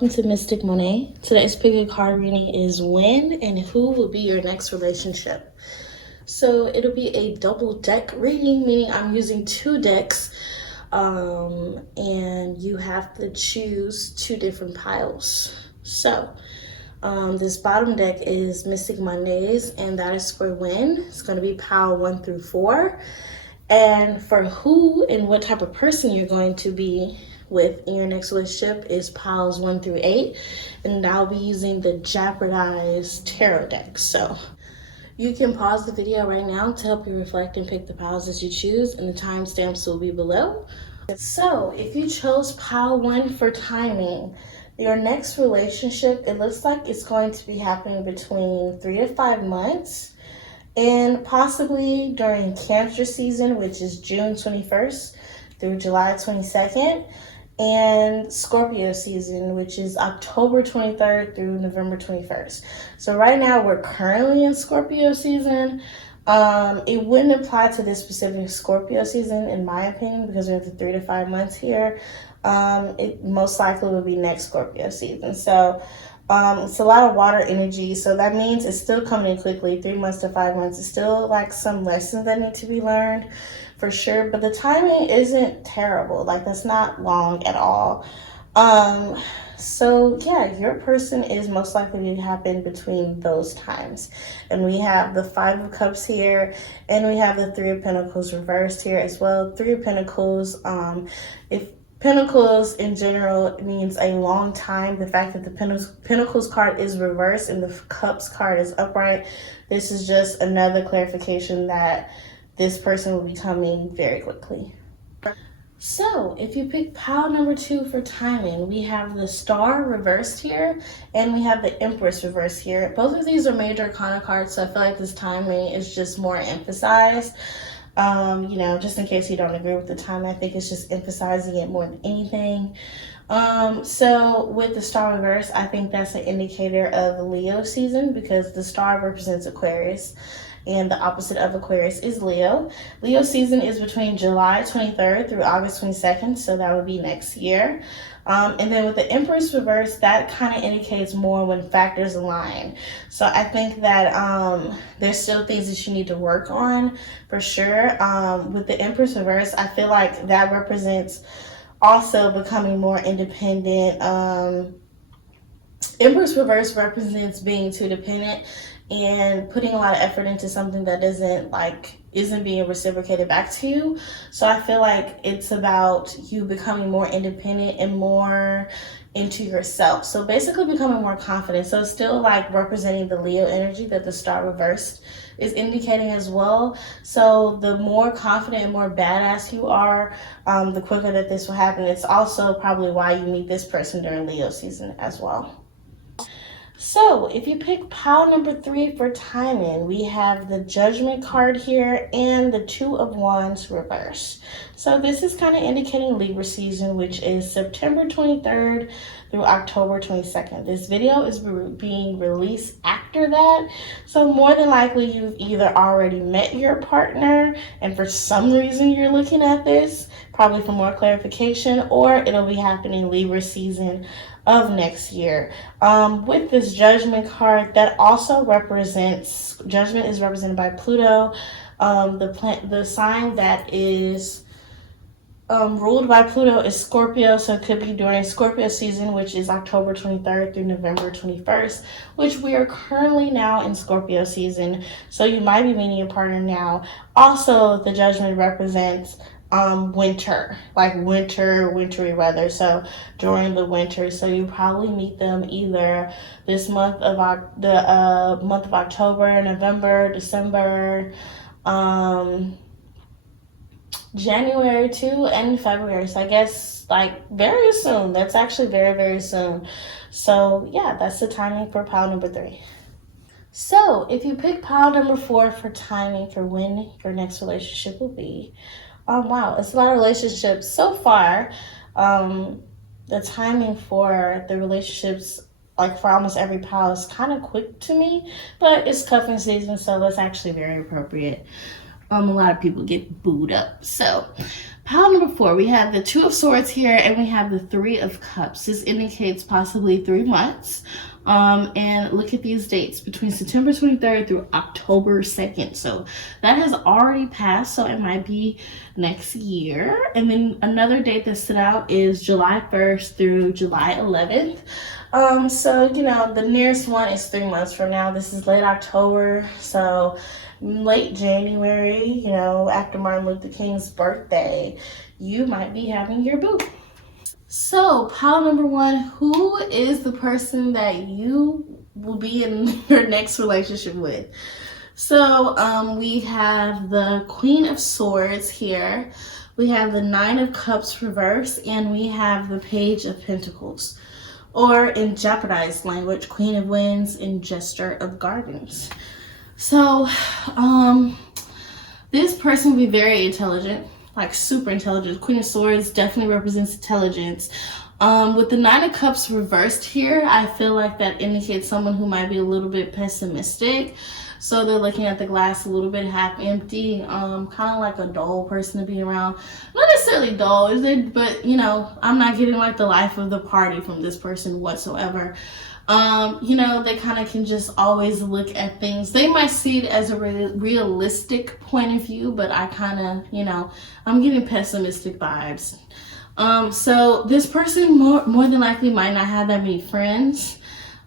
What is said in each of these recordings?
welcome to Mystic Monet. Today's pick a card reading is when and who will be your next relationship. So it'll be a double deck reading, meaning I'm using two decks, and you have to choose two different piles. So this bottom deck is Mystic Mondays, and that is for when. It's going to be pile 1 through 4. And for who and what type of person you're going to be with in your next relationship is piles 1 through 8. And I'll be using the Jeopardized Tarot deck. So you can pause the video right now to help you reflect and pick the piles that you choose, and the timestamps will be below. So if you chose pile 1 for timing, your next relationship, it looks like it's going to be happening between 3 to 5 months. And possibly during Cancer season, which is June 21st through July 22nd, and Scorpio season, which is October 23rd through November 21st. So right now we're currently in Scorpio season. It wouldn't apply to this specific Scorpio season, in my opinion, because we have the 3 to 5 months here. It most likely will be next Scorpio season. So it's a lot of water energy, so that means it's still coming in quickly. 3 months to 5 months. It's still like some lessons that need to be learned for sure, but the timing isn't terrible. Like, that's not long at all. So yeah, your person is most likely to happen between those times. And we have the 5 of Cups here, and we have the 3 of Pentacles reversed here as well. 3 of Pentacles, if Pentacles in general means a long time. The fact that the Pentacles card is reversed and the Cups card is upright, this is just another clarification that this person will be coming very quickly. So if you pick pile number 2 for timing, we have the Star reversed here, and we have the Empress reversed here. Both of these are major arcana cards, so I feel like this timing is just more emphasized. Just in case you don't agree with the time, I think it's just emphasizing it more than anything. So with the Star reverse, I think that's an indicator of Leo season, because the Star represents Aquarius, and the opposite of Aquarius is Leo. Leo season is between July 23rd through August 22nd, so that would be next year. And then with the Empress reverse, that kind of indicates more when factors align. So I think that there's still things that you need to work on for sure. With the Empress reverse, I feel like that represents also becoming more independent. Empress reverse represents being too dependent and putting a lot of effort into something that isn't being reciprocated back to you. So I feel like it's about you becoming more independent and more into yourself. So basically becoming more confident. So it's still like representing the Leo energy that the Star reversed is indicating as well. So the more confident and more badass you are, the quicker that this will happen. It's also probably why you meet this person during Leo season as well. So if you pick pile number 3 for timing, we have the Judgment card here and the 2 of Wands reversed. So this is kind of indicating Libra season, which is September 23rd through October 22nd. This video is being released after that. So more than likely you've either already met your partner and for some reason you're looking at this, probably for more clarification, or it'll be happening Libra season of next year. With this Judgment card, that also represents, Judgment is represented by Pluto, the sign that is ruled by Pluto is Scorpio, so it could be during Scorpio season, which is October 23rd through November 21st, which we are currently now in Scorpio season, so you might be meeting your partner now. Also, the Judgment represents winter, like wintry weather, so during the winter. So you probably meet them either this month of month of October, November, December, January too, and February. So I guess like very soon. That's actually very, very soon. So yeah, that's the timing for pile number 3. So if you pick pile number 4 for timing for when your next relationship will be, wow, it's a lot of relationships so far. The timing for the relationships, like for almost every pile, is kind of quick to me, but it's cuffing season, so that's actually very appropriate. A lot of people get booed up. So pile number 4, we have the Two of Swords here, and we have the Three of Cups. This indicates possibly 3 months. And look at these dates between September 23rd through October 2nd. So that has already passed, so it might be next year. And then another date that stood out is July 1st through July 11th. So, you know, the nearest one is 3 months from now. This is late October, so late January, you know, after Martin Luther King's birthday, you might be having your boo. So, pile number 1, who is the person that you will be in your next relationship with? So, we have the Queen of Swords here, we have the Nine of Cups reversed, and we have the Page of Pentacles. Or in Jeopardized language, Queen of Wands and Jester of Gardens. So, this person will be very intelligent, like super intelligent. Queen of Swords definitely represents intelligence. With the Nine of Cups reversed here, I feel like that indicates someone who might be a little bit pessimistic. So they're looking at the glass a little bit half empty, kind of like a dull person to be around. Not necessarily dull, but you know, I'm not getting like the life of the party from this person whatsoever. You know, they kind of can just always look at things. They might see it as a realistic point of view, but I kind of, you know, I'm getting pessimistic vibes. So this person more than likely might not have that many friends.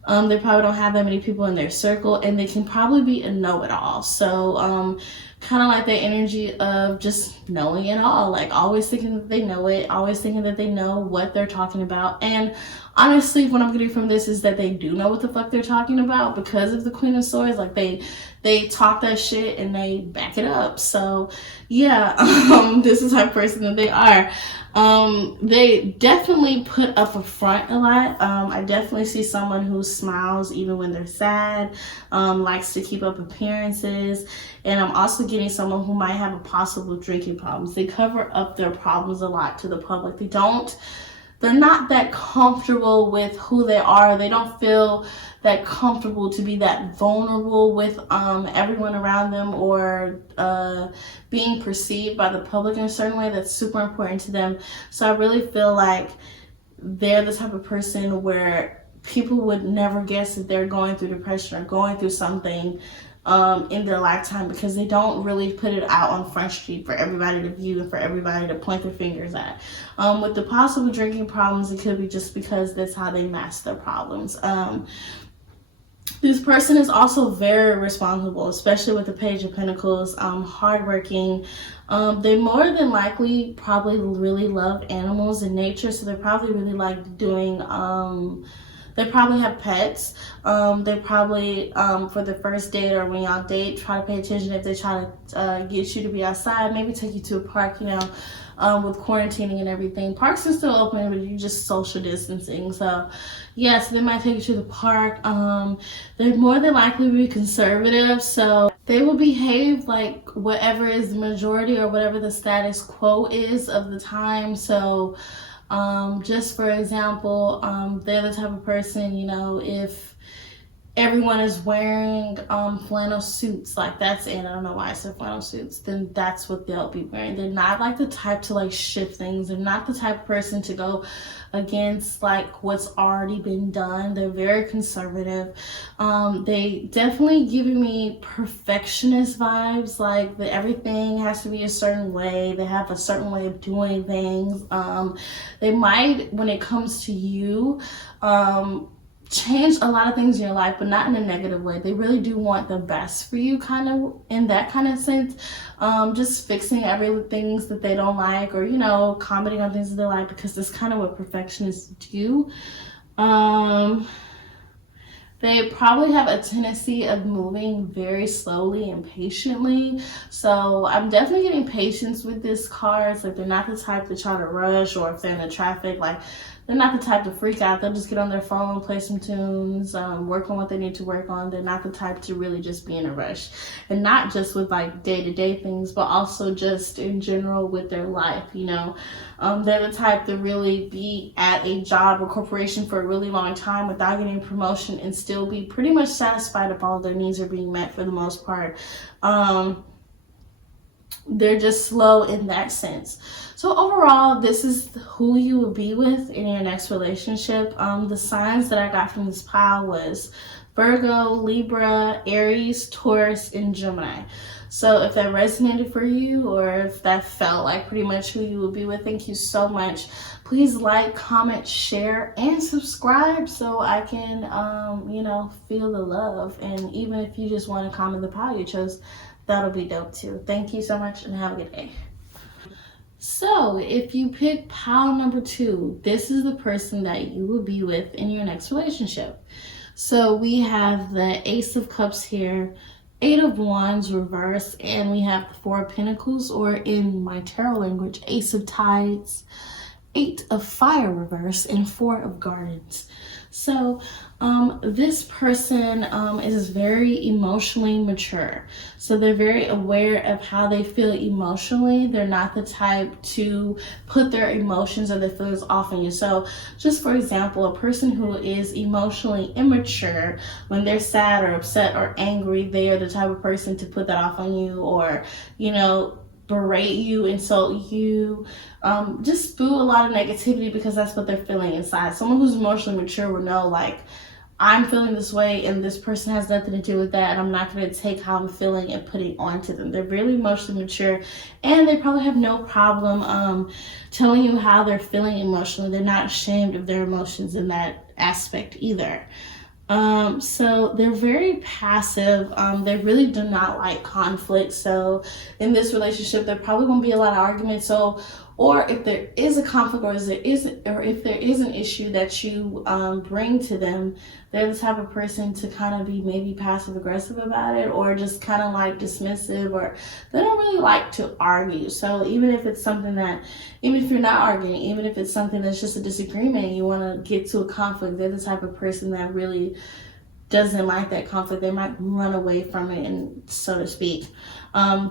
They probably don't have that many people in their circle, and they can probably be a know-it-all. So, kind of like the energy of just knowing it all, like always thinking that they know it, always thinking that they know what they're talking about. And honestly, what I'm getting from this is that they do know what the fuck they're talking about because of the Queen of Swords. Like they talk that shit and they back it up. So yeah, this is the type of person that they are. They definitely put up a front a lot. I definitely see someone who smiles even when they're sad, likes to keep up appearances. And I'm also getting someone who might have a possible drinking problems. They cover up their problems a lot to the public. They're not that comfortable with who they are. They don't feel that comfortable to be that vulnerable with everyone around them, or being perceived by the public in a certain way that's super important to them. So I really feel like they're the type of person where people would never guess that they're going through depression or going through something in their lifetime, because they don't really put it out on Front Street for everybody to view and for everybody to point their fingers at. With the possible drinking problems, it could be just because that's how they mask their problems. This person is also very responsible, especially with the Page of Pentacles, hardworking. They more than likely probably really love animals and nature, so they probably really like doing they probably have pets. They probably, for the first date or when y'all date, try to pay attention if they try to get you to be outside, maybe take you to a park, you know, with quarantining and everything. Parks are still open, but you just social distancing. So, yes, they might take you to the park. They're more than likely be conservative, so they will behave like whatever is the majority or whatever the status quo is of the time. So, just for example, they're the type of person, you know, if everyone is wearing flannel suits, like that's it. I don't know why I said flannel suits. Then that's what they'll be wearing. They're not like the type to like shift things. They're not the type of person to go against like what's already been done. They're very conservative. They definitely giving me perfectionist vibes, like that everything has to be a certain way. They have a certain way of doing things. They might, when it comes to you, change a lot of things in your life, but not in a negative way. They really do want the best for you, kind of in that kind of sense. Just fixing everything that they don't like, or, you know, commenting on things that they like, because that's kind of what perfectionists do. They probably have a tendency of moving very slowly and patiently. So I'm definitely getting patience with this card. It's like they're not the type to try to rush, or if they're in the traffic, like they're not the type to freak out. They'll just get on their phone, play some tunes, work on what they need to work on. They're not the type to really just be in a rush. And not just with like day-to-day things, but also just in general with their life, you know. They're the type to really be at a job or corporation for a really long time without getting promotion and still be pretty much satisfied if all their needs are being met for the most part. They're just slow in that sense. So overall, this is who you will be with in your next relationship. The signs that I got from this pile was Virgo, Libra, Aries, Taurus, and Gemini. So if that resonated for you, or if that felt like pretty much who you will be with, thank you so much. Please like, comment, share, and subscribe so I can, feel the love. And even if you just want to comment the pile you chose, that'll be dope too. Thank you so much and have a good day. So if you pick pile number 2, this is the person that you will be with in your next relationship. So we have the Ace of Cups here, 8 of Wands reverse, and we have the 4 of Pentacles, or in my tarot language, Ace of Tides, 8 of Fire reverse, and 4 of Gardens. So this person is very emotionally mature. So they're very aware of how they feel emotionally. They're not the type to put their emotions or their feelings off on you. So just for example, a person who is emotionally immature, when they're sad or upset or angry, they are the type of person to put that off on you, or, berate you, insult you, just spew a lot of negativity because that's what they're feeling inside. Someone who's emotionally mature will know, like, I'm feeling this way and this person has nothing to do with that, and I'm not going to take how I'm feeling and put it onto them. They're really emotionally mature, and they probably have no problem telling you how they're feeling emotionally. They're not ashamed of their emotions in that aspect either. So they're very passive. They really do not like conflict. So in this relationship, there probably won't be a lot of arguments. So, or if there is a conflict, or if there is an issue that you bring to them, they're the type of person to kind of be maybe passive aggressive about it, or just kind of like dismissive, or they don't really like to argue. So even if it's something that, even if you're not arguing, even if it's something that's just a disagreement and you want to get to a conflict, they're the type of person that really doesn't like that conflict. They might run away from it, and so to speak.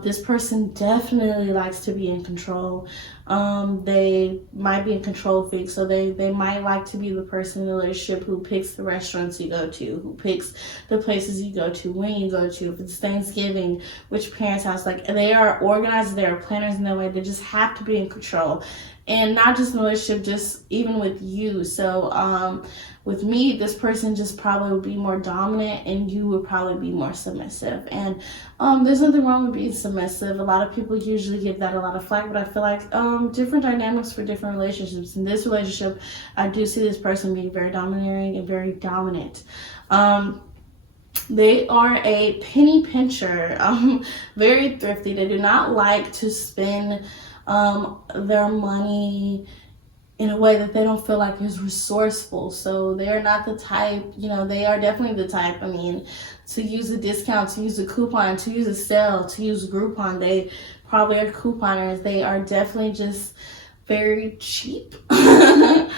This person definitely likes to be in control. They might be a control freak, so they might like to be the person in the relationship who picks the restaurants you go to, who picks the places you go to, when you go to, if it's Thanksgiving, which parents' house. Like, they are organized, they are planners in their way. They just have to be in control. And not just in a relationship, just even with you. So with me, this person just probably would be more dominant, and you would probably be more submissive. And there's nothing wrong with being submissive. A lot of people usually give that a lot of flack, but I feel like different dynamics for different relationships. In this relationship, I do see this person being very domineering and very dominant. They are a penny pincher, very thrifty. They do not like to spend their money in a way that they don't feel like is resourceful. So they're not the type, they are definitely the type, to use a discount, to use a coupon, to use a sale, to use Groupon. They probably are couponers. They are definitely just very cheap. I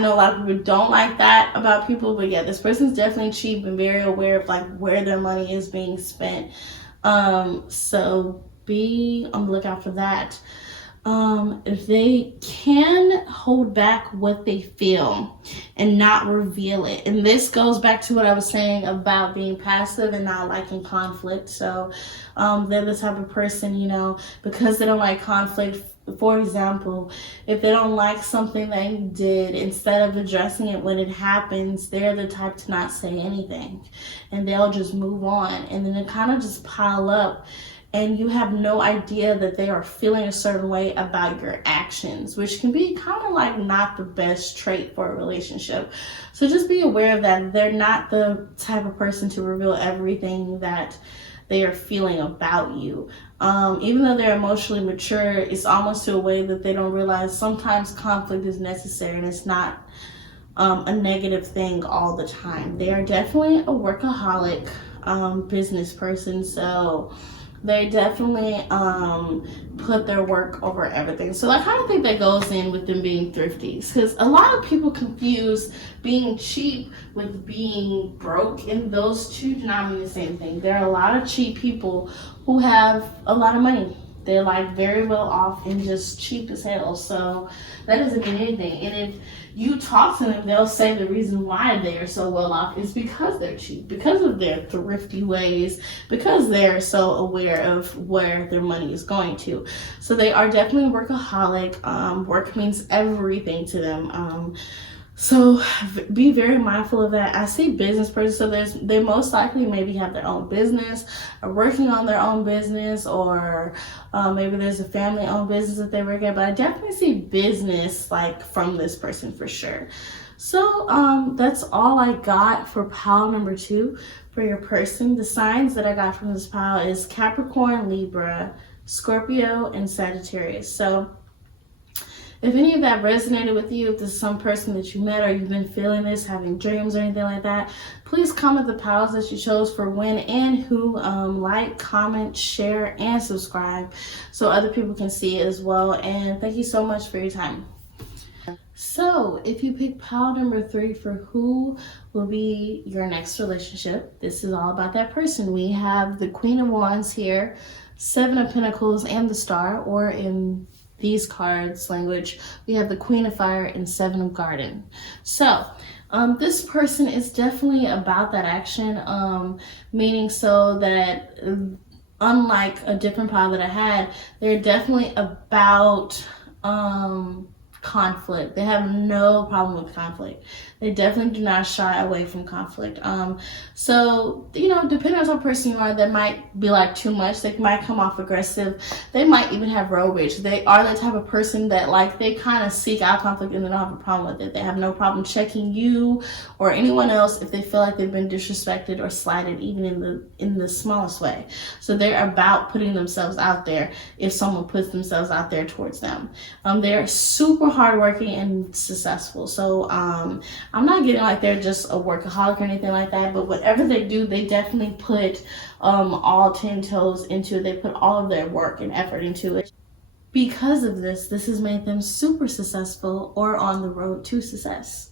know a lot of people don't like that about people, but yeah, this person's definitely cheap and very aware of like where their money is being spent. So be on the lookout for that. They can hold back what they feel and not reveal it. And this goes back to what I was saying about being passive and not liking conflict. So they're the type of person, because they don't like conflict. For example, if they don't like something that you did, instead of addressing it when it happens, they're the type to not say anything, and they'll just move on, and then it kind of just pile up, and you have no idea that they are feeling a certain way about your actions, which can be kind of like not the best trait for a relationship. So just be aware of that. They're not the type of person to reveal everything that they are feeling about you. Even though they're emotionally mature, it's almost to a way that they don't realize sometimes conflict is necessary, and it's not a negative thing all the time. They are definitely a workaholic business person, so they definitely put their work over everything. So I kind of think that goes in with them being thrifties, because a lot of people confuse being cheap with being broke, and those two do not mean the same thing. There are a lot of cheap people who have a lot of money, they're like very well off and just cheap as hell. So that doesn't mean anything. And if you talk to them, they'll say the reason why they are so well off is because they're cheap, because of their thrifty ways, because they're so aware of where their money is going to. So they are definitely a workaholic. Work means everything to them. So be very mindful of that. I see business person, so they most likely maybe have their own business, or working on their own business, or maybe there's a family-owned business that they work at. But I definitely see business like from this person for sure. So that's all I got for pile number 2 for your person. The signs that I got from this pile is Capricorn, Libra, Scorpio, and Sagittarius. So if any of that resonated with you, if this is some person that you met or you've been feeling this, having dreams or anything like that, please comment the piles that you chose for when and who. Like, comment, share, and subscribe so other people can see it as well. And thank you so much for your time. So if you pick pile number 3 for who will be your next relationship, this is all about that person. We have the Queen of Wands here, 7 of Pentacles, and the Star, or in these cards language, we have the Queen of Fire and 7 of Garden. So this person is definitely about that action, meaning so that unlike a different pile that I had, they're definitely about conflict. They have no problem with conflict. They definitely do not shy away from conflict. So, you know, depending on what person you are, that might be like too much. They might come off aggressive. They might even have road rage. They are the type of person that like they kind of seek out conflict and they don't have a problem with it. They have no problem checking you or anyone else if they feel like they've been disrespected or slighted, even in the smallest way. So they're about putting themselves out there if someone puts themselves out there towards them. They're super hardworking and successful. So I'm not getting like they're just a workaholic or anything like that, but whatever they do, they definitely put all 10 toes into it. They put all of their work and effort into it. Because of this has made them super successful or on the road to success.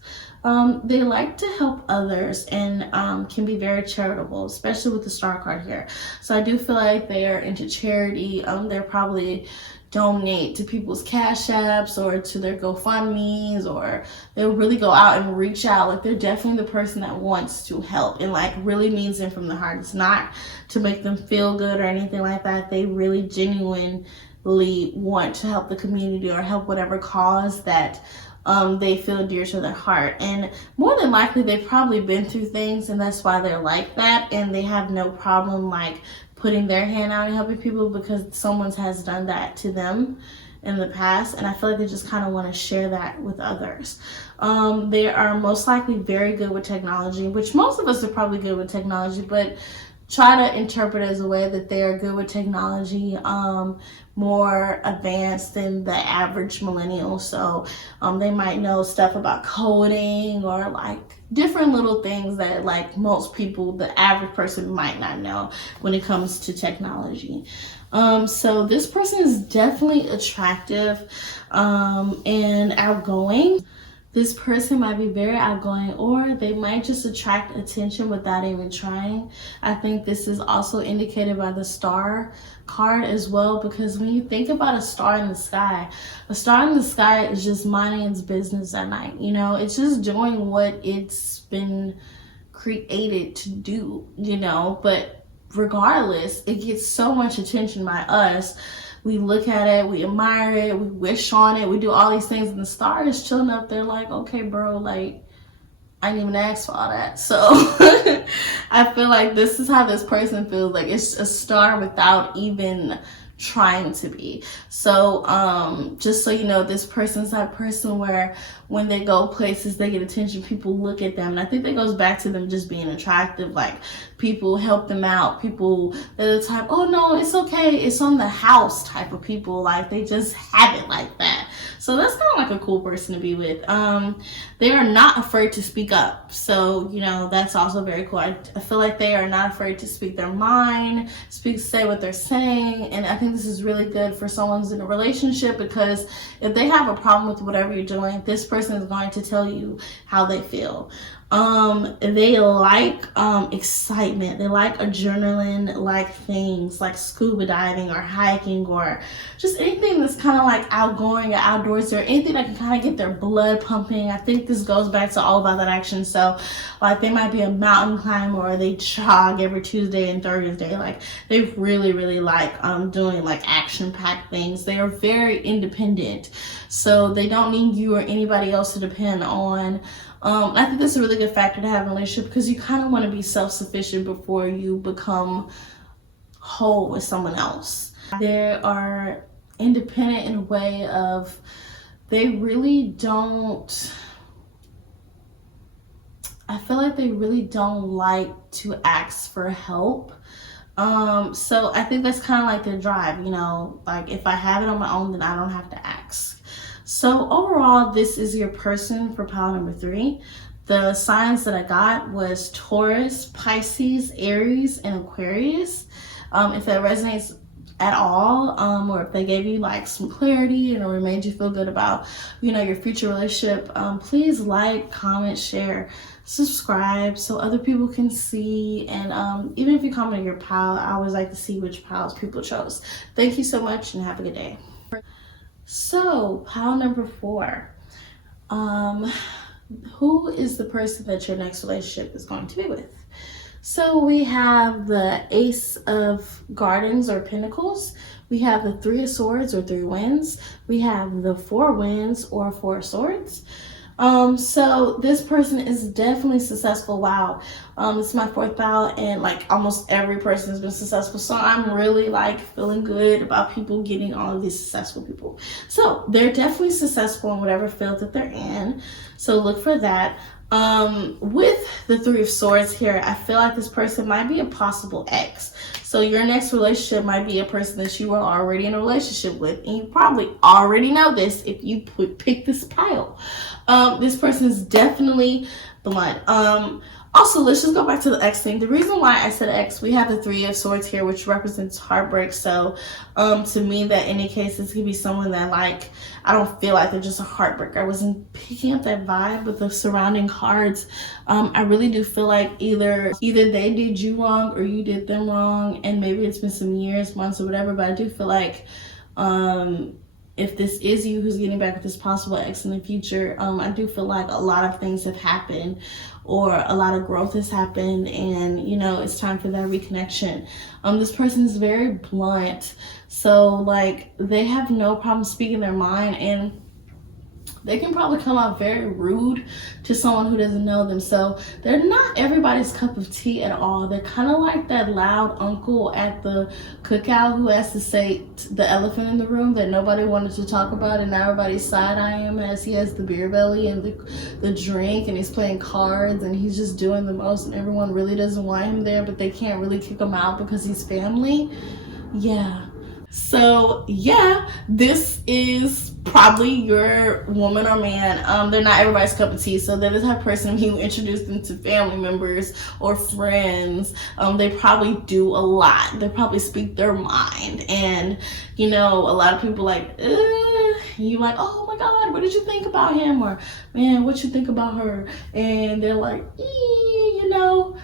They like to help others and can be very charitable, especially with the Star card here. So I do feel like they are into charity. They're probably donate to people's cash apps or to their GoFundMes, or they'll really go out and reach out. Like they're definitely the person that wants to help and like really means it from the heart. It's not to make them feel good or anything like that. They really genuinely want to help the community or help whatever cause that they feel dear to their heart. And more than likely they've probably been through things and that's why they're like that, and they have no problem like putting their hand out and helping people because someone has done that to them in the past, and I feel like they just kind of want to share that with others. They are most likely very good with technology, which most of us are probably good with technology, but try to interpret it as a way that they are good with technology, more advanced than the average millennial. So they might know stuff about coding or like different little things that like most people, the average person, might not know when it comes to technology. So this person is definitely attractive and outgoing. This person might be very outgoing, or they might just attract attention without even trying. I think this is also indicated by the Star card as well, because when you think about a star in the sky, a star in the sky is just minding its business at night. You know, it's just doing what it's been created to do, you know, but regardless, it gets so much attention by us. We look at it, we admire it, we wish on it, we do all these things, and the star is chilling up there like, okay, bro, like, I didn't even ask for all that. So I feel like this is how this person feels. Like it's a star without even trying to be. So just so you know, this person's that person where when they go places, they get attention, people look at them. And I think that goes back to them just being attractive. Like people help them out, people, they're the type, oh no, it's okay, it's on the house type of people. Like they just have it like that. So that's kind of like a cool person to be with. They are not afraid to speak up. So, you know, that's also very cool. I feel like they are not afraid to speak their mind, say what they're saying. And I think this is really good for someone who's in a relationship, because if they have a problem with whatever you're doing, this person is going to tell you how they feel. They like excitement. They like adrenaline like things like scuba diving or hiking or just anything that's kind of like outgoing or outdoors or anything that can kind of get their blood pumping. I think this goes back to all about that action. So like they might be a mountain climber or they jog every Tuesday and Thursday. Like they really like doing like action packed things. They are very independent, so they don't need you or anybody else to depend on. I think that's a really good factor to have in a relationship because you kind of want to be self-sufficient before you become whole with someone else. They are independent in a way of they really don't, I feel like they really don't like to ask for help. So I think that's kind of like their drive, you know, like if I have it on my own, then I don't have to ask. So overall, this is your person for pile number 3. The signs that I got was Taurus, Pisces, Aries, and Aquarius. If that resonates at all, or if they gave you like some clarity and or made you feel good about, you know, your future relationship, please like, comment, share, subscribe so other people can see. And even if you comment your pile, I always like to see which piles people chose. Thank you so much and have a good day. So pile number 4, who is the person that your next relationship is going to be with? So we have the Ace of Gardens or Pentacles. We have the 3 of Swords or 3 Winds. We have the 4 Winds or 4 Swords. So this person is definitely successful. Wow. It's my 4th pile and like almost every person has been successful. So I'm really like feeling good about people getting all of these successful people. So they're definitely successful in whatever field that they're in. So look for that. With the 3 of Swords here, I feel like this person might be a possible ex. So your next relationship might be a person that you are already in a relationship with. And you probably already know this if you pick this pile. This person is definitely blunt. Also, let's just go back to the X thing. The reason why I said X, we have the 3 of Swords here, which represents heartbreak. So to me, that indicates this could be someone that like, I don't feel like they're just a heartbreaker. I wasn't picking up that vibe with the surrounding cards. I really do feel like either they did you wrong or you did them wrong. And maybe it's been some years, months or whatever, but I do feel like if this is you who's getting back with this possible ex in the future, I do feel like a lot of things have happened or a lot of growth has happened and, you know, it's time for that reconnection. This person is very blunt. So, like, they have no problem speaking their mind and they can probably come out very rude to someone who doesn't know them. So they're not everybody's cup of tea at all. They're kind of like that loud uncle at the cookout who has to say the elephant in the room that nobody wanted to talk about, and now everybody's side-eyeing him as he has the beer belly and the drink, and he's playing cards and he's just doing the most, and everyone really doesn't want him there, but they can't really kick him out because he's family. Yeah. So yeah, this is probably your woman or man. They're not everybody's cup of tea. So they're the type of person who introduce them to family members or friends. They probably do a lot. They probably speak their mind. And, you know, a lot of people like, you like, oh my God, what did you think about him? Or, man, what you think about her? And they're like, you know,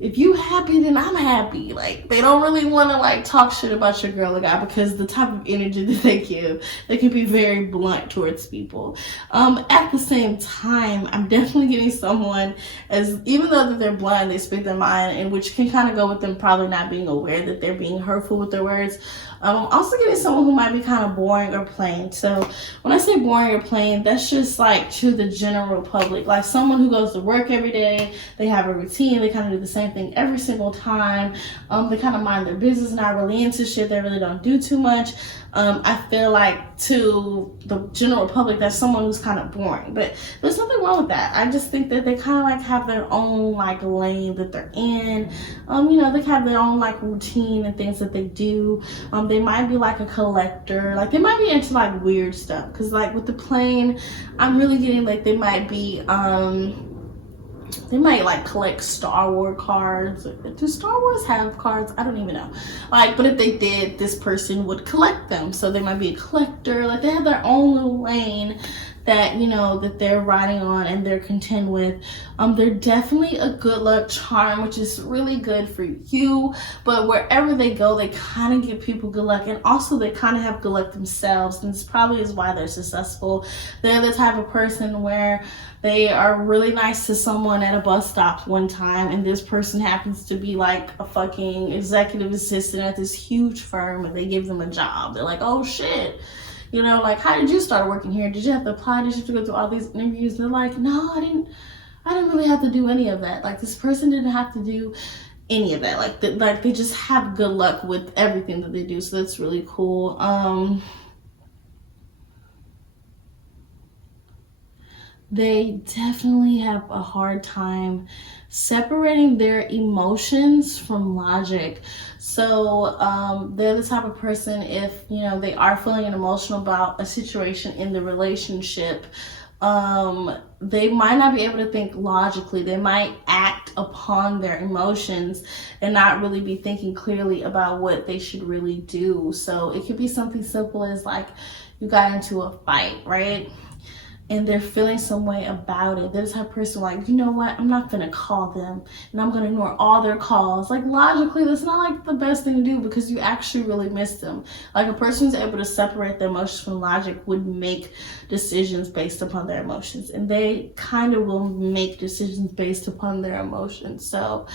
if you happy, then I'm happy. Like, they don't really want to like talk shit about your girl or guy because the type of energy that they give, they can be very blunt towards people. At the same time, I'm definitely getting someone as, even though that they're blunt, they speak their mind, and which can kind of go with them probably not being aware that they're being hurtful with their words. I'm also getting someone who might be kind of boring or plain. So when I say boring or plain, that's just like to the general public, like someone who goes to work every day, they have a routine, they kind of do the same thing every single time. They kind of mind their business, not really into shit, they really don't do too much. I feel like to the general public, that's someone who's kind of boring, but there's nothing wrong with that. I just think that they kind of like have their own like lane that they're in. You know, they have their own like routine and things that they do. They might be like a collector, like they might be into like weird stuff, because like with the plane, I'm really getting like they might be they might like collect Star Wars cards. Do Star Wars have cards? I don't even know. Like, but if they did, this person would collect them. So they might be a collector. Like, they have their own little lane that, you know, that they're riding on and they're content with. They're definitely a good luck charm, which is really good for you. But wherever they go, they kind of give people good luck, and also they kind of have good luck themselves, and this probably is why they're successful. They're the type of person where they are really nice to someone at a bus stop one time, and this person happens to be like a fucking executive assistant at this huge firm, and they give them a job. They're like, oh shit, you know, like, how did you start working here? Did you have to apply? Did you have to go through all these interviews? And they're like, no, I didn't really have to do any of that. Like, this person didn't have to do any of that. Like, they just have good luck with everything that they do. So that's really cool. They definitely have a hard time separating their emotions from logic. So they're the type of person, if, you know, they are feeling emotional about a situation in the relationship, they might not be able to think logically. They might act upon their emotions and not really be thinking clearly about what they should really do. So it could be something simple as like, you got into a fight, right? And they're feeling some way about it. They're the type of person like, you know what, I'm not gonna call them and I'm gonna ignore all their calls. Like, logically, that's not like the best thing to do, because you actually really miss them. Like, a person who's able to separate their emotions from logic would make decisions based upon their emotions, and they kind of will make decisions based upon their emotions. So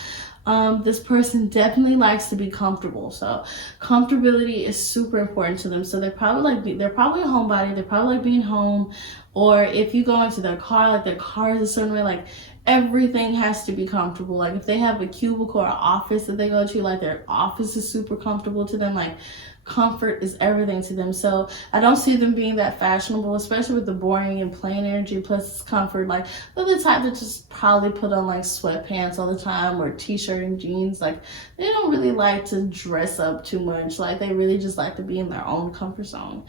this person definitely likes to be comfortable. So comfortability is super important to them. So they're probably they're probably a homebody. They're probably like being home, or if you go into their car, like their car is a certain way, like everything has to be comfortable. Like if they have a cubicle or office that they go to, like their office is super comfortable to them. Like, comfort is everything to them. So I don't see them being that fashionable, especially with the boring and plain energy plus comfort. Like, they're the type that just probably put on like sweatpants all the time or t-shirt and jeans. Like, they don't really like to dress up too much. Like, they really just like to be in their own comfort zone.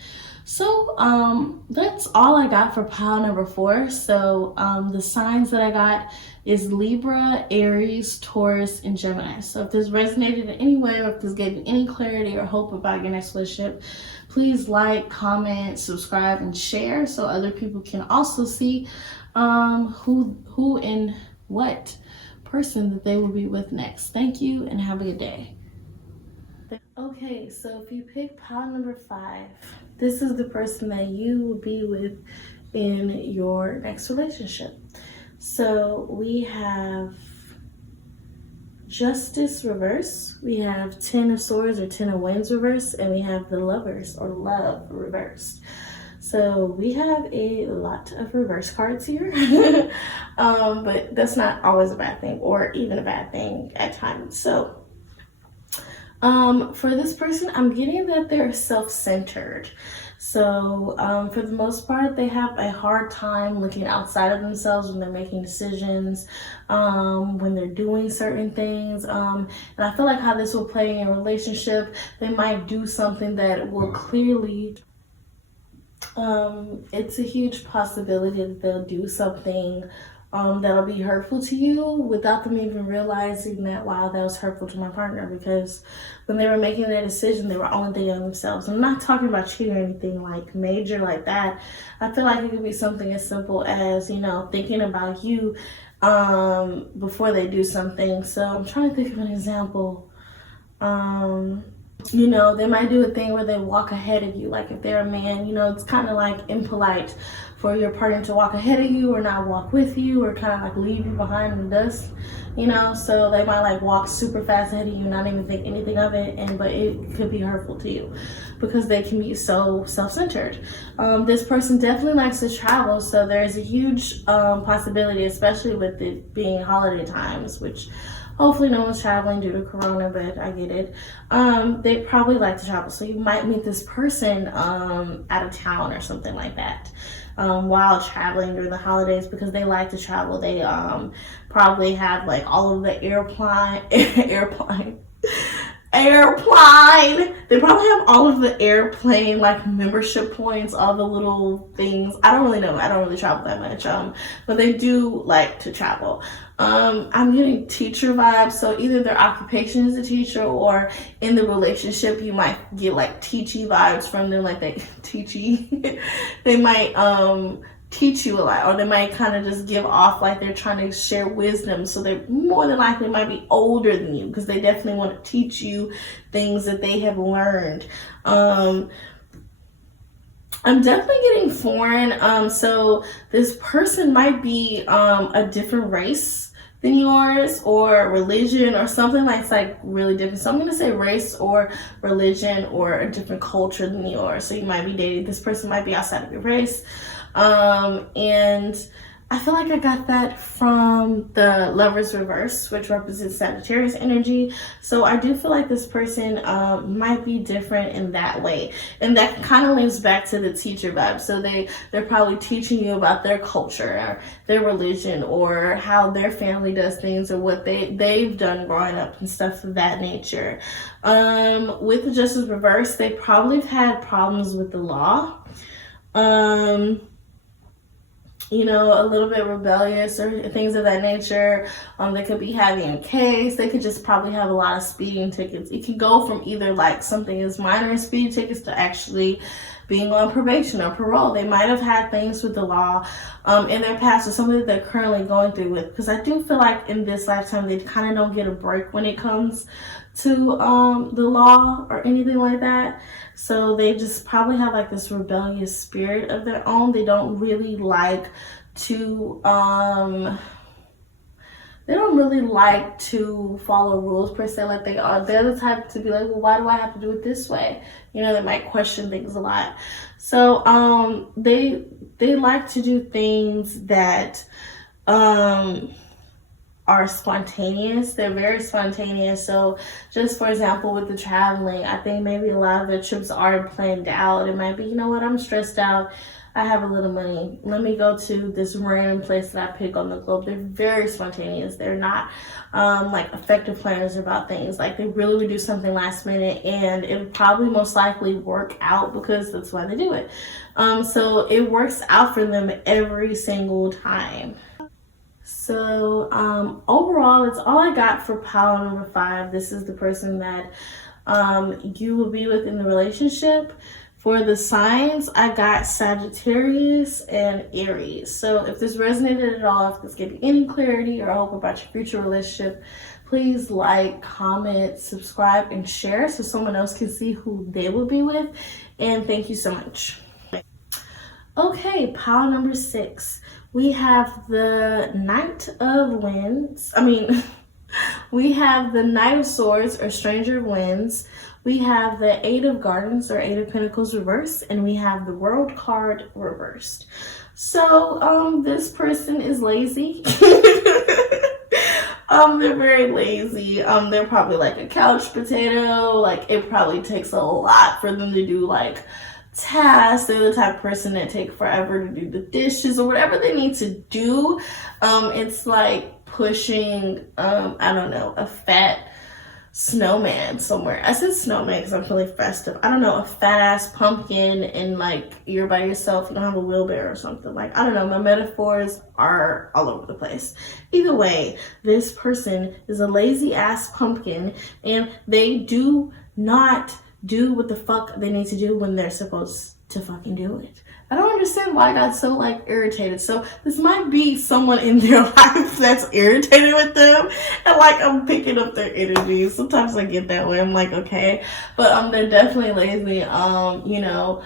So that's all I got for pile number 4. So the signs that I got is Libra, Aries, Taurus, and Gemini. So if this resonated in any way, or if this gave you any clarity or hope about your next relationship, please like, comment, subscribe, and share so other people can also see who and what person that they will be with next. Thank you and have a good day. Okay, so if you pick pile number 5, this is the person that you will be with in your next relationship. So we have Justice reverse, we have 10 of Swords or 10 of Wands reverse, and we have the Lovers or Love reversed. So we have a lot of reverse cards here, but that's not always a bad thing, or even a bad thing at times. So for this person, I'm getting that they're self-centered. So for the most part, they have a hard time looking outside of themselves when they're making decisions, when they're doing certain things. And I feel like how this will play in a relationship, they might do something that will clearly, it's a huge possibility that they'll do something that'll be hurtful to you without them even realizing that, wow, that was hurtful to my partner, because when they were making their decision, they were only thinking of themselves. I'm not talking about cheating or anything like major like that. I feel like it could be something as simple as, you know, thinking about you before they do something. So I'm trying to think of an example. You know, they might do a thing where they walk ahead of you. Like if they're a man, you know, it's kind of like impolite for your partner to walk ahead of you or not walk with you, or kind of like leave you behind in the dust, you know. So they might like walk super fast ahead of you, not even think anything of it, but it could be hurtful to you because they can be so self-centered. This person definitely likes to travel, so there's a huge possibility, especially with it being holiday times, which hopefully no one's traveling due to Corona, but I get it. They probably like to travel. So you might meet this person out of town or something like that while traveling during the holidays, because they like to travel. They probably have like all of the airplane. They probably have all of the airplane like membership points, all the little things. I don't really know. I don't really travel that much. But they do like to travel. I'm getting teacher vibes. So either their occupation is a teacher, or in the relationship you might get like teachy vibes from them, like they teachy. They might teach you a lot, or they might kind of just give off like they're trying to share wisdom. So they more than likely might be older than you, because they definitely want to teach you things that they have learned. I'm definitely getting foreign. So this person might be a different race than yours, or religion, or something that's like really different. So I'm gonna say race or religion, or a different culture than yours. So you might be dating, this person might be outside of your race. And I feel like I got that from the Lover's Reverse, which represents Sagittarius energy. So I do feel like this person might be different in that way. And that kind of links back to the teacher vibe. So they're probably teaching you about their culture, or their religion, or how their family does things, or what they've done growing up and stuff of that nature. With the Justice Reverse, they probably have had problems with the law. You know, a little bit rebellious, or things of that nature. They could be having a case. They could just probably have a lot of speeding tickets. It can go from either like something as minor as speeding tickets to actually being on probation or parole. They might have had things with the law in their past, or something that they're currently going through with. Because I do feel like in this lifetime, they kind of don't get a break when it comes to the law or anything like that. So they just probably have like this rebellious spirit of their own. They don't really like to follow rules per se. Like they're the type to be like, well, why do I have to do it this way? You know, they might question things a lot. So they like to do things that are spontaneous. They're very spontaneous. So just for example, with the traveling, I think maybe a lot of the trips are planned out. It might be, you know what, I'm stressed out, I have a little money, let me go to this random place that I pick on the globe. They're very spontaneous. They're not like effective planners about things. Like they really would do something last minute, and it would probably most likely work out, because that's why they do it. So it works out for them every single time. So overall, that's all I got for pile number 5. This is the person that you will be with in the relationship. For the signs, I got Sagittarius and Aries. So if this resonated at all, if this gave you any clarity or hope about your future relationship, please like, comment, subscribe, and share so someone else can see who they will be with. And thank you so much. Okay, pile number 6. We have the Knight of Wands. We have the Knight of Swords, or Stranger of Winds. We have the Eight of Gardens, or Eight of Pentacles reversed, and we have the World card reversed. So this person is lazy. They're very lazy. They're probably like a couch potato. Like it probably takes a lot for them to do like tasks. They're the type of person that take forever to do the dishes or whatever they need to do. It's like pushing I don't know, a fat snowman somewhere. I said snowman because I'm feeling festive. I don't know, a fat ass pumpkin, and like you're by yourself, you don't have a wheelbarrow or something. Like I don't know, my metaphors are all over the place. Either way, this person is a lazy ass pumpkin, and they do not do what the fuck they need to do when they're supposed to fucking do it. I don't understand why I got so like irritated. So this might be someone in their life that's irritated with them, and like I'm picking up their energy. Sometimes I get that way. I'm like, okay, but they're definitely lazy. You know,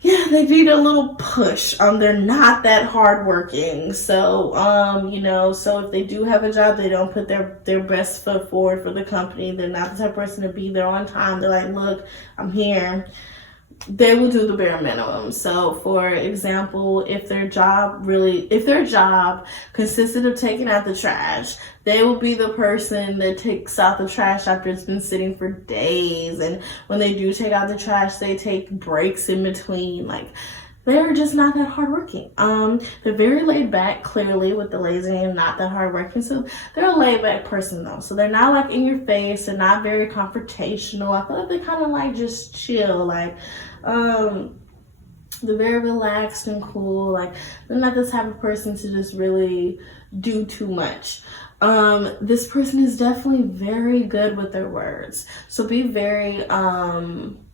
yeah, they need a little push. They're not that hardworking. So you know, so if they do have a job, they don't put their best foot forward for the company. They're not the type of person to be there on time. They're like, look, I'm here. They will do the bare minimum. So for example, if their job consisted of taking out the trash, they will be the person that takes out the trash after it's been sitting for days. And when they do take out the trash, they take breaks in between. Like they're just not that hardworking. They're very laid back, clearly, with the lazy and not that hardworking. So they're a laid back person though. So they're not like in your face and not very confrontational. I feel like they kind of like just chill. Like they're very relaxed and cool. Like they're not the type of person to just really do too much. This person is definitely very good with their words. So be very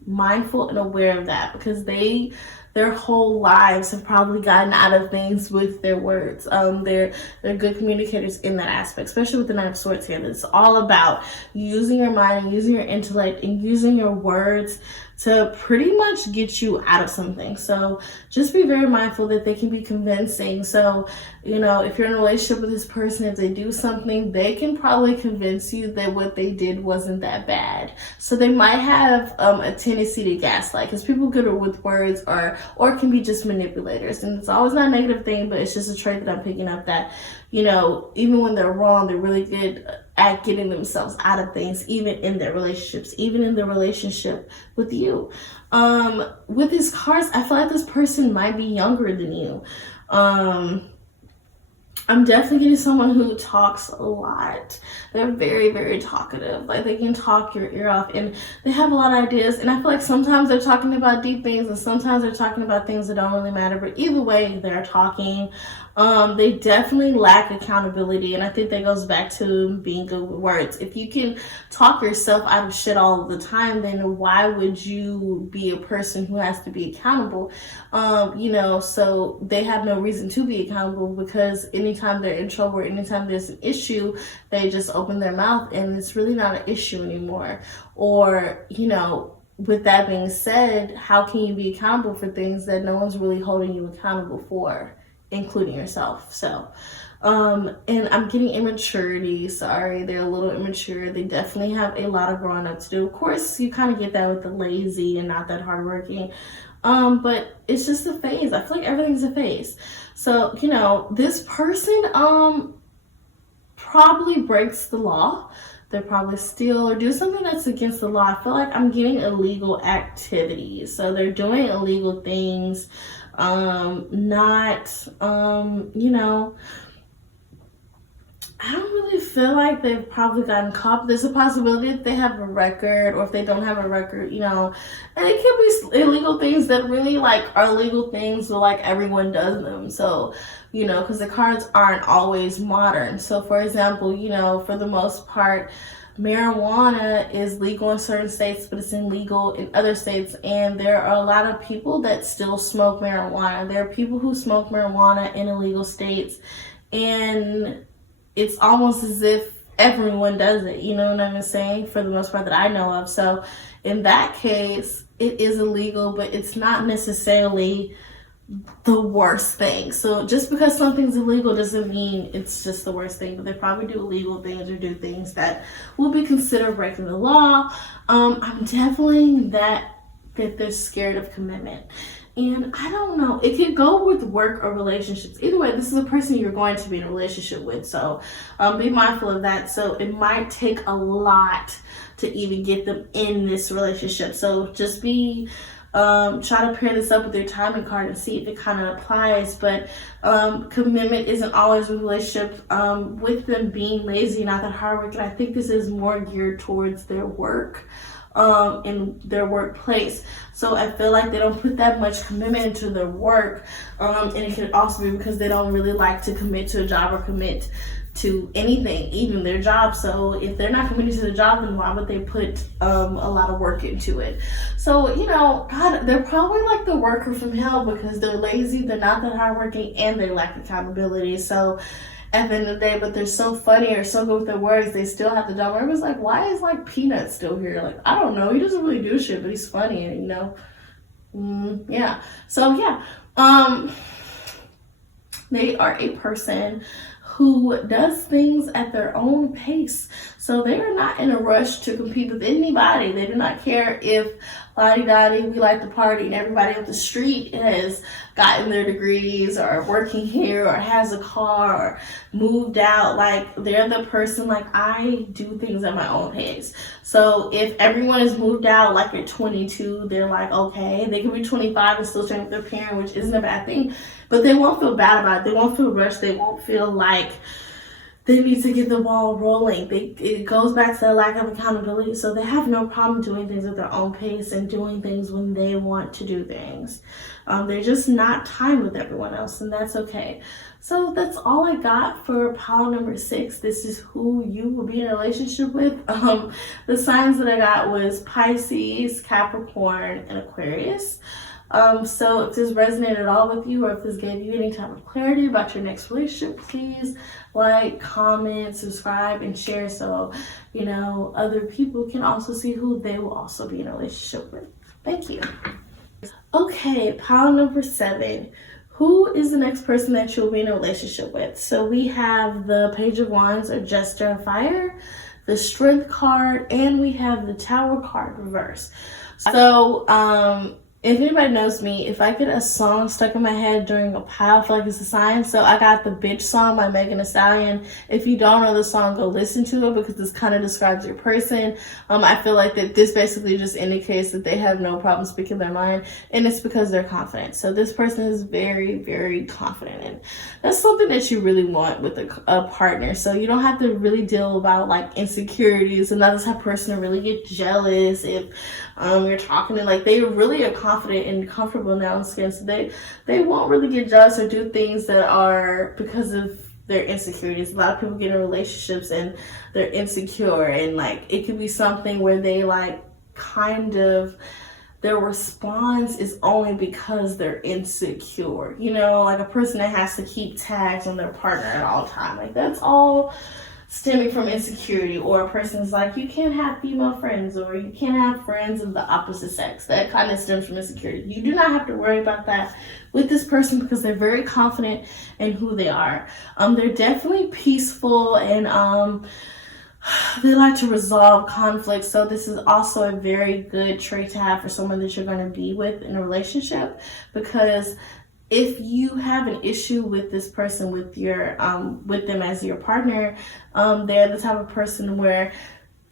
mindful and aware of that, because their whole lives have probably gotten out of things with their words. They're good communicators in that aspect, especially with the Nine of Swords here. It's all about using your mind and using your intellect and using your words to pretty much get you out of something. So just be very mindful that they can be convincing. So, you know, if you're in a relationship with this person, if they do something, they can probably convince you that what they did wasn't that bad. So they might have a tendency to gaslight, because people good with words or can be just manipulators. And it's always not a negative thing, but it's just a trait that I'm picking up, that, you know, even when they're wrong, they're really good at getting themselves out of things, even in their relationships, even in their relationship with you. With these cards, I feel like this person might be younger than you. I'm definitely getting someone who talks a lot. They're very, very talkative. Like, they can talk your ear off, and they have a lot of ideas. And I feel like sometimes they're talking about deep things, and sometimes they're talking about things that don't really matter. But either way, they're talking. They definitely lack accountability, and I think that goes back to being good with words. If you can talk yourself out of shit all the time, then why would you be a person who has to be accountable? You know, so they have no reason to be accountable, because anytime they're in trouble or anytime there's an issue, they just open their mouth and it's really not an issue anymore. Or, you know, with that being said, how can you be accountable for things that no one's really holding you accountable for, including yourself? So, and I'm getting immaturity. Sorry, they're a little immature. They definitely have a lot of growing up to do. Of course, you kind of get that with the lazy and not that hardworking. But it's just a phase. I feel like everything's a phase. So, you know, this person, probably breaks the law. They probably steal or do something that's against the law. I feel like I'm getting illegal activities. So they're doing illegal things, not, you know, I don't really feel like they've probably gotten caught. There's a possibility that they have a record, or if they don't have a record, you know, and it could be illegal things that really like are legal things, but like everyone does them. So, you know, because the cards aren't always modern. So for example, you know, for the most part, marijuana is legal in certain states, but it's illegal in other states. And there are a lot of people that still smoke marijuana. There are people who smoke marijuana in illegal states, and it's almost as if everyone does it, you know what I'm saying, for the most part that I know of. So in that case, it is illegal, but it's not necessarily the worst thing. So just because something's illegal doesn't mean it's just the worst thing, but they probably do illegal things or do things that will be considered breaking the law. I'm definitely that they're scared of commitment. And I don't know, it could go with work or relationships. Either way, this is a person you're going to be in a relationship with. So be mindful of that. So it might take a lot to even get them in this relationship. So just be, try to pair this up with your timing card and see if it kind of applies. But commitment isn't always a relationship. With them being lazy, not that hardworking, I think this is more geared towards their work. In their workplace. So I feel like they don't put that much commitment into their work. And it can also be because they don't really like to commit to a job or commit to anything, even their job. So if they're not committed to the job, then why would they put a lot of work into it? So, you know, God, they're probably like the worker from hell, because they're lazy, they're not that hardworking, and they lack accountability. So at the end of the day, but they're so funny or so good with their words, they still have the job. Everyone's like, why is like Peanut still here? Like, I don't know, he doesn't really do shit, but he's funny, and you know, yeah. So yeah, they are a person who does things at their own pace. So they are not in a rush to compete with anybody. They do not care if la-di-da-di, we like to party, and everybody up the street has gotten their degrees or working here or has a car or moved out. Like, they're the person, like, I do things at my own pace. So if everyone has moved out, like at 22, they're like, okay, they can be 25 and still staying with their parent, which isn't a bad thing, but they won't feel bad about it. They won't feel rushed. They won't feel like they need to get the ball rolling. It goes back to the lack of accountability. So they have no problem doing things at their own pace and doing things when they want to do things. They're just not timed with everyone else, and that's okay. So that's all I got for pile number 6. This is who you will be in a relationship with. The signs that I got was Pisces, Capricorn, and Aquarius. So if this resonated at all with you, or if this gave you any type of clarity about your next relationship, please like, comment, subscribe, and share, so other people can also see who they will also be in a relationship with. Thank you. Okay, pile number 7. Who is the next person that you'll be in a relationship with? So we have the Page of Wands, or Jester of Fire, the Strength card, and we have the Tower card reverse. So if anybody knows me, if I get a song stuck in my head during a pile, I feel like it's a sign. So I got the Bitch song by Megan Thee Stallion. If you don't know the song, go listen to it, because this kind of describes your person. I feel like that this basically just indicates that they have no problem speaking their mind, and it's because they're confident. So this person is very, very confident, and that's something that you really want with a partner. So you don't have to really deal about like insecurities, and not the type of person to really get jealous if you're talking to, like, they really are confident and comfortable in their own skin, so they won't really get jealous or do things that are because of their insecurities. A lot of people get in relationships and they're insecure, and like it could be something where they like kind of their response is only because they're insecure, like a person that has to keep tabs on their partner at all time, like that's all stemming from insecurity. Or a person's like, you can't have female friends, or you can't have friends of the opposite sex. That kind of stems from insecurity. You do not have to worry about that with this person, because they're very confident in who they are. They're definitely peaceful, and they like to resolve conflicts. So this is also a very good trait to have for someone that you're going to be with in a relationship, because if you have an issue with this person, with them as your partner, they're the type of person where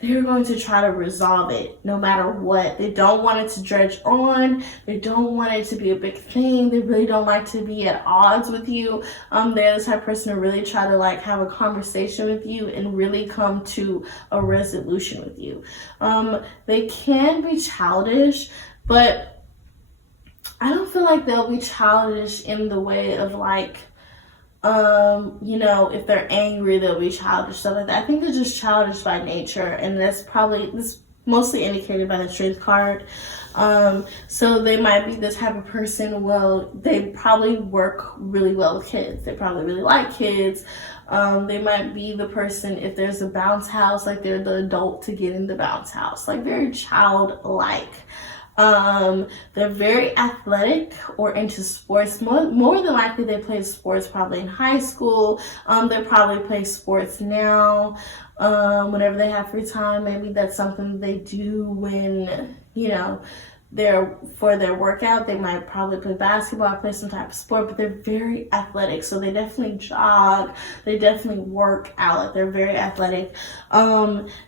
they're going to try to resolve it no matter what. They don't want it to dredge on. They don't want it to be a big thing. They really don't like to be at odds with you. They're the type of person to really try to like have a conversation with you and really come to a resolution with you. They can be childish, but I don't feel like they'll be childish in the way of like, if they're angry, they'll be childish, stuff like that. I think they're just childish by nature, and that's mostly indicated by the Strength card. So they might be the type of person, they probably work really well with kids. They probably really like kids. They might be the person, if there's a bounce house, like they're the adult to get in the bounce house, like very childlike. They're very athletic or into sports. More than likely they played sports probably in high school. They probably play sports now, whenever they have free time. Maybe that's something they do when for their workout. They might probably play basketball, play some type of sport, but they're very athletic. So they definitely jog. They definitely work out. They're very athletic.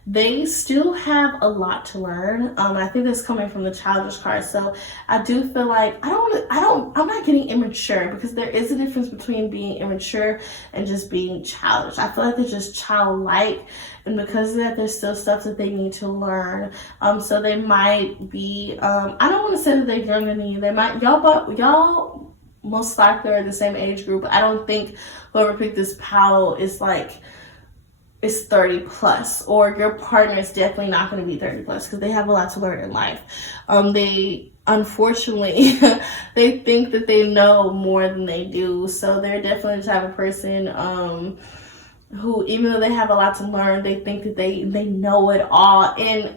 They still have a lot to learn. I think that's coming from the childish card. So I do feel like I'm not getting immature, because there is a difference between being immature and just being childish. I feel like they're just childlike, and because of that, there's still stuff that they need to learn. So they might be, I don't want to say that they're younger than you. They might, y'all most likely are the same age group. I don't think whoever picked this pile is 30 plus, or your partner is definitely not going to be 30 plus, because they have a lot to learn in life. They unfortunately they think that they know more than they do. So they're definitely the type of person who, even though they have a lot to learn, they think that they know it all. And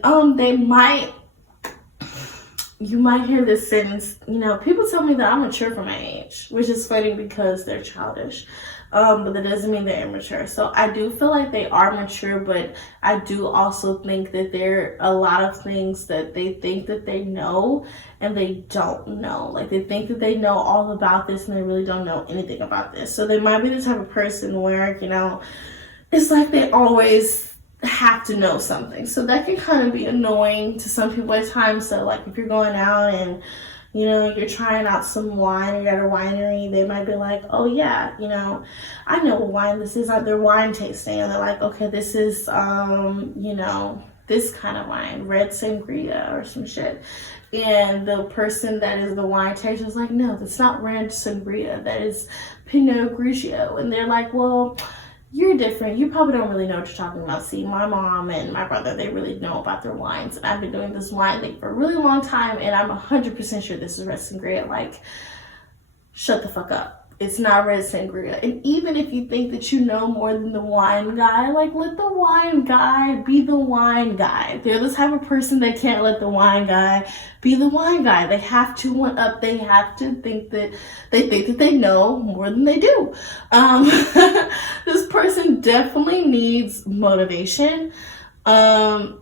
you might hear this sentence, people tell me that I'm mature for my age, which is funny because they're childish. But that doesn't mean they're immature. So I do feel like they are mature, but I do also think that there are a lot of things that they think that they know and they don't know. Like, they think that they know all about this and they really don't know anything about this. So they might be the type of person where, it's like they always have to know something. So that can kind of be annoying to some people at times. So like if you're going out and you know, you're trying out some wine or you're at a winery, they might be like, oh yeah, you know, I know what wine this is. They're wine tasting, and they're like, okay, this is, you know, this kind of wine, red sangria or some shit. And the person that is the wine taster is like, no, that's not red sangria, that is Pinot Grigio. And they're like, well, you're different. You probably don't really know what you're talking about. See, my mom and my brother, they really know about their wines. And I've been doing this wine thing for a really long time, and I'm 100% sure this is red sangria. Like, shut the fuck up. It's not red sangria. And even if you think that you know more than the wine guy, like, let the wine guy be the wine guy. They're the type of person that can't let the wine guy be the wine guy. They have to one up. They have to think that they know more than they do. This person definitely needs motivation. So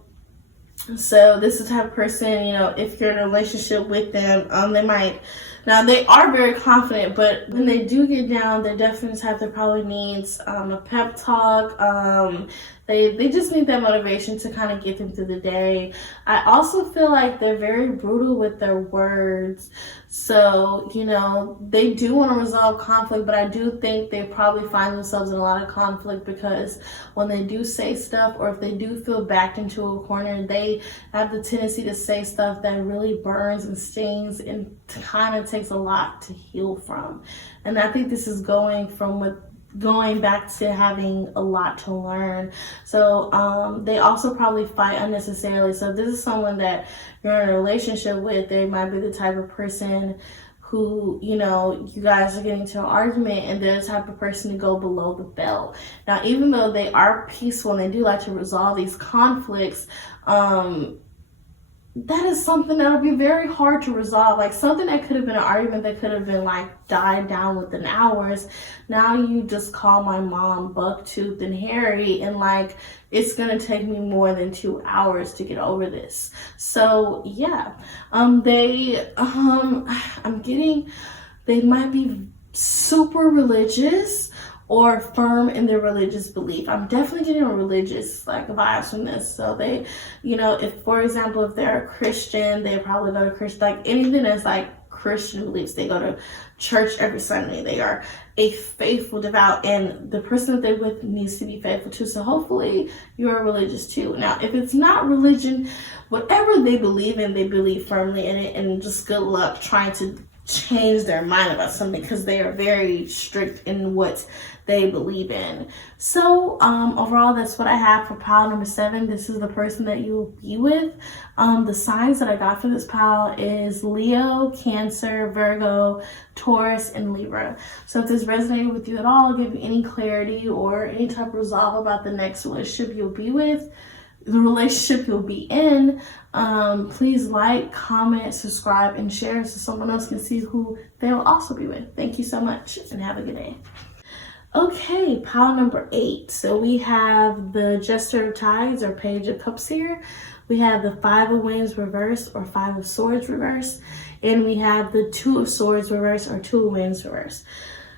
this is the type of person, you know, if you're in a relationship with them, now they are very confident, but when they do get down, they definitely have to probably needs a pep talk. They just need that motivation to kind of get them through the day. I also feel like they're very brutal with their words. So, you know, they do want to resolve conflict, but I do think they probably find themselves in a lot of conflict because when they do say stuff, or if they do feel backed into a corner, they have the tendency to say stuff that really burns and stings and kind of takes a lot to heal from. And I think this is going back to having a lot to learn. So they also probably fight unnecessarily. So if this is someone that you're in a relationship with, they might be the type of person who, you know, you guys are getting into an argument and they're the type of person to go below the belt. Now, even though they are peaceful and they do like to resolve these conflicts, that is something that'll be very hard to resolve. Like, something that could have been an argument that could have been like died down within hours. Now you just call my mom bucktooth and hairy, and like, it's gonna take me more than 2 hours to get over this. So yeah, they might be super religious or firm in their religious belief. I'm definitely getting a religious like vibes from this. So they, you know, if for example, if they're a Christian, they probably go to Christian, like anything that's like Christian beliefs. They go to church every Sunday. They are a faithful, devout, and the person that they're with needs to be faithful too. So hopefully you're religious too. Now, if it's not religion, whatever they believe in, they believe firmly in it, and just good luck trying to change their mind about something because they are very strict in what they believe in. So overall, that's what I have for pile number 7. This is the person that you will be with. The signs that I got for this pile is Leo, Cancer, Virgo, Taurus, and Libra. So if this resonated with you at all, give you any clarity or any type of resolve about the next relationship you'll be with, the relationship you'll be in, please like, comment, subscribe, and share so someone else can see who they will also be with. Thank you so much and have a good day. Okay, pile number 8. So we have the Jester of Tides or Page of Cups here. We have the 5 of Wands reverse or 5 of Swords reverse. And we have the 2 of Swords reverse or 2 of Wands reverse.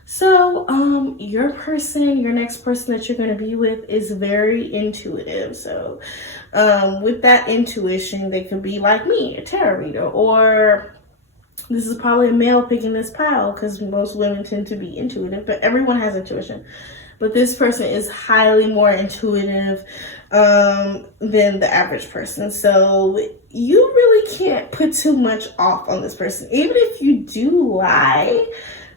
So your next person that you're going to be with is very intuitive. So with that intuition, they could be like me, a tarot reader, or this is probably a male picking this pile because most women tend to be intuitive, but everyone has intuition. But this person is highly more intuitive than the average person. So you really can't put too much off on this person. Even if you do lie,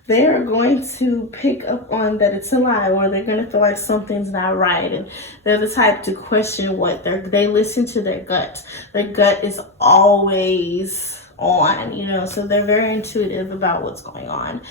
they are going to pick up on that it's a lie, or they're going to feel like something's not right. And they're the type to question what they listen to their gut. Their gut is always on, you know, so they're very intuitive about what's going on.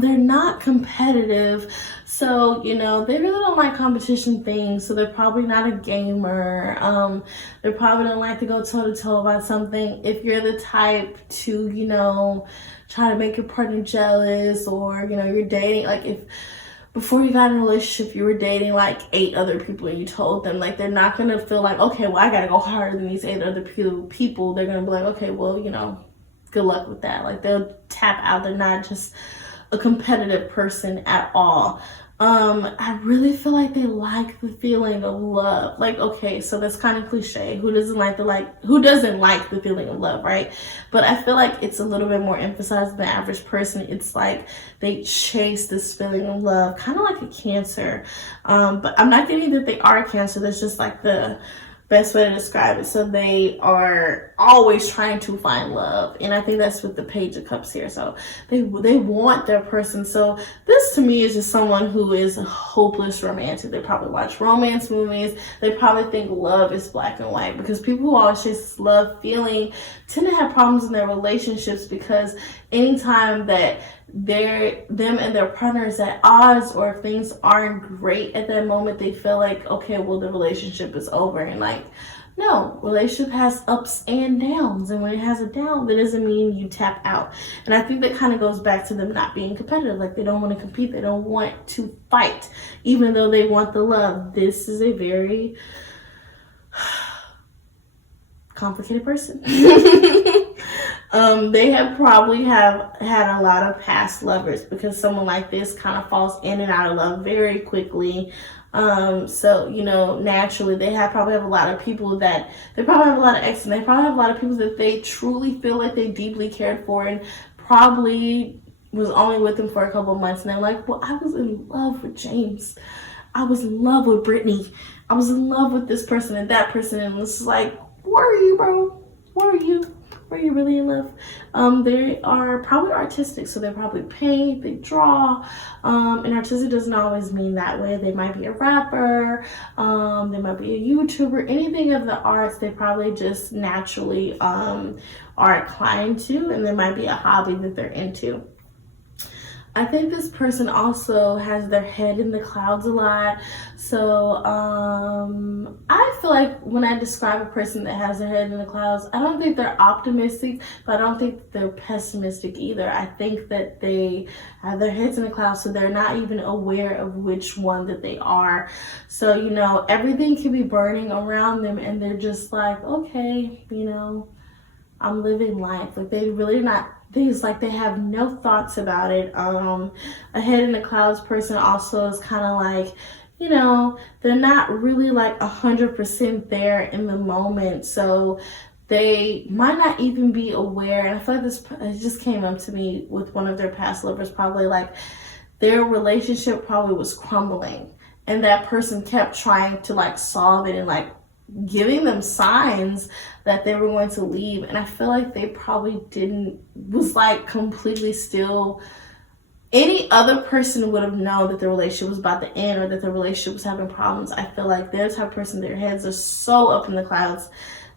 They're not competitive, so you know, they really don't like competition things, so they're probably not a gamer. They probably don't like to go toe-to-toe about something. If you're the type to, you know, try to make your partner jealous, or you know, you're dating, like if before you got in a relationship you were dating like 8 other people and you told them, like, they're not gonna feel like, okay, well, I gotta go harder than these 8 other people. They're gonna be like, okay, well, you know, good luck with that. Like, they'll tap out. They're not just a competitive person at all. I really feel like they like the feeling of love. Like, okay, so that's kind of cliche. Who doesn't like the feeling of love, right? But I feel like it's a little bit more emphasized than the average person. It's like they chase this feeling of love, kind of like a Cancer. But I'm not getting that they are a Cancer. That's just like the best way to describe it. So they are always trying to find love, and I think that's with the Page of Cups here. So they want their person. So this to me is just someone who is a hopeless romantic. They probably watch romance movies. They probably think love is black and white, because people who always chase love feeling tend to have problems in their relationships, because anytime that them and their partners at odds, or if things aren't great at that moment, they feel like, okay, well, the relationship is over. And like, no, relationship has ups and downs, and when it has a down, that doesn't mean you tap out. And I think that kind of goes back to them not being competitive. Like, they don't want to compete, they don't want to fight, even though they want the love. This is a very complicated person. They have probably have had a lot of past lovers, because someone like this kind of falls in and out of love very quickly. So, you know, naturally they probably have a lot of people that they probably have a lot of exes, and they probably have a lot of people that they truly feel like they deeply cared for, and probably was only with them for a couple of months, and they're like, well, I was in love with James, I was in love with Brittany, I was in love with this person and that person. And it's like, were you, bro? Were you? Were you really in love? They are probably artistic, so they probably paint, they draw, and artistic doesn't always mean that way. They might be a rapper, they might be a YouTuber, anything of the arts. They probably just naturally are inclined to, and there might be a hobby that they're into. I think this person also has their head in the clouds a lot. So I feel like when I describe a person that has their head in the clouds, I don't think they're optimistic, but I don't think they're pessimistic either. I think that they have their heads in the clouds, so they're not even aware of which one that they are. So, you know, everything can be burning around them, and they're just like, okay, you know, I'm living life. Like, they really not things, like they have no thoughts about it. A head in the clouds person also is kind of like, you know, they're not really like 100% there in the moment. So they might not even be aware. And I feel like this, it just came up to me with one of their past lovers, probably like their relationship probably was crumbling, and that person kept trying to like solve it and like giving them signs that they were going to leave. And I feel like they probably was like completely still. Any other person would have known that the relationship was about to end, or that the relationship was having problems. I feel like they're the type of person, their heads are so up in the clouds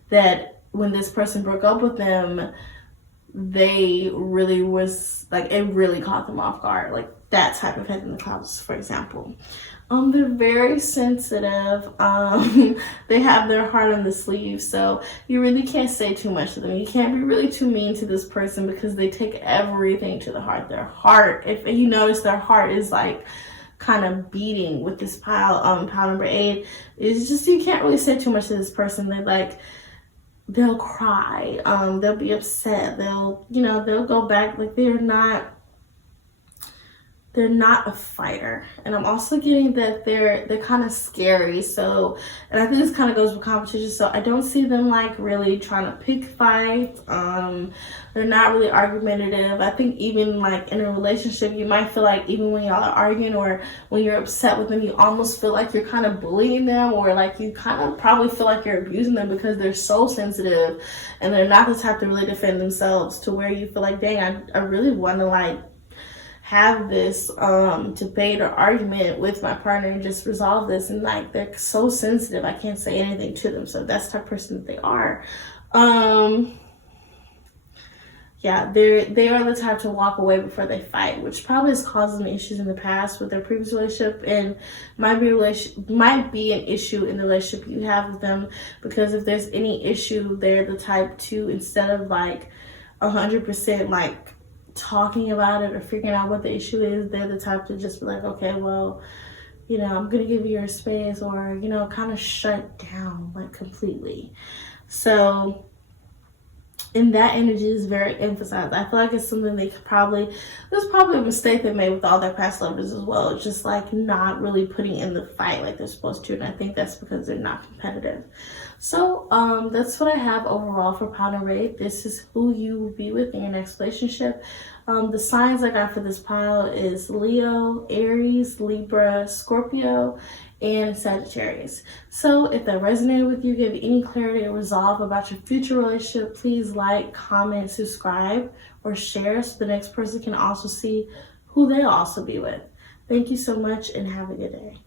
that when this person broke up with them, they really was like, it really caught them off guard. Like that type of head in the clouds, for example. They're very sensitive. They have their heart on the sleeve, so you really can't say too much to them. You can't be really too mean to this person, because they take everything to the heart. Their heart, if you notice, their heart is like kind of beating with this pile number 8. It's just, you can't really say too much to this person. They'll cry, they'll be upset, they'll go back. Like they're not a fighter. And I'm also getting that they're kind of scary. So, and I think this kind of goes with competition. So I don't see them like really trying to pick fights. They're not really argumentative. I think even like in a relationship, you might feel like even when y'all are arguing, or when you're upset with them, you almost feel like you're kind of bullying them, or like you kind of probably feel like you're abusing them, because they're so sensitive and they're not the type to really defend themselves, to where you feel like, dang, I really want to like have this debate or argument with my partner and just resolve this, and like they're so sensitive, I can't say anything to them. So that's the type of person that they are. Yeah, they are the type to walk away before they fight, which probably has caused them issues in the past with their previous relationship, and might be an issue in the relationship you have with them, because if there's any issue, they're the type to, instead of like 100% like talking about it or figuring out what the issue is, they're the type to just be like, okay, well, you know, I'm gonna give you your space, or, you know, kind of shut down like completely. So And that energy is very emphasized. I feel like it's something there's probably a mistake they made with all their past lovers as well. It's just like not really putting in the fight like they're supposed to. And I think that's because they're not competitive. So that's what I have overall for pile and rate. This is who you will be with in your next relationship. The signs I got for this pile is Leo, Aries, Libra, Scorpio, and Sagittarius. So if that resonated with you, give any clarity or resolve about your future relationship, please like, comment, subscribe, or share so the next person can also see who they'll also be with. Thank you so much and have a good day.